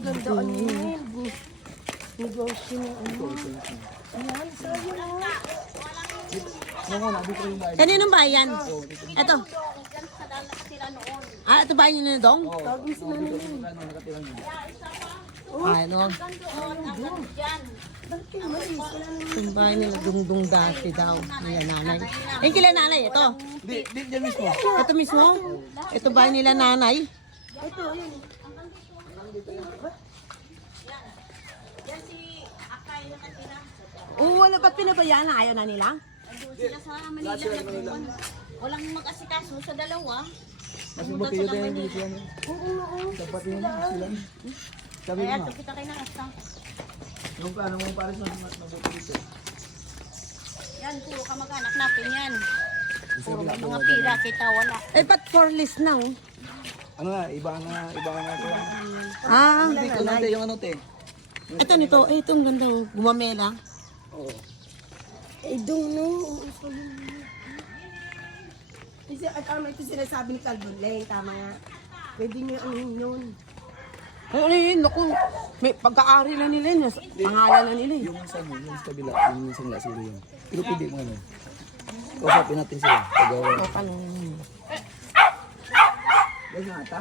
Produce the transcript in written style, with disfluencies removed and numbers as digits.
maganda ano yun. Negosyo na ano. Ayan, sa'yo na. Kaninong bayan? Ito. Ah, ito bayan nyo na dong? Tawagin si nanay yun. Ay, no. Bakit kayo malis? Wala naman. Yung bayan nila dungdung dati daw. Nila nanay. Yung kila nanay, ito. Di dyan mismo. Ito mismo. Ito bayan nila nanay. Ito, yun. Oo, wala. Ba't pinabayaan na? Ayaw na nila? Sila sa Manila. Walang mag-asikaso sa dalawa. Mas mabuti yun yung dito yan. Oo. Dapat yun sila. Sabi ko Kaya nga. ito kita kayo na kasta. Yung paano mo pares mas mabuti dito. Yan, puro kamag-anak natin yan. Puro may mga pira kita, wala. Eh, ba't for list na, oh? Ano nga, iba nga ito. Ah, Ito natin yung ano te. ito nito. Eh, ito ang ganda, oh. Gumamela. Oo. I don't know. Kasi tama ito sinasabi ni Calvin Lane, tama nga. Pwede niyo ang yun. Ay, ano yun? Naku, may pagka-ari na nila yun. Pangalan na nila, eh. Yung sa mo, yung sa kabila, yung sa ngla sila yun. Pero pwede mo ano. Kausapin natin sila. Pagawa. O, paano yun? Yan nga ata.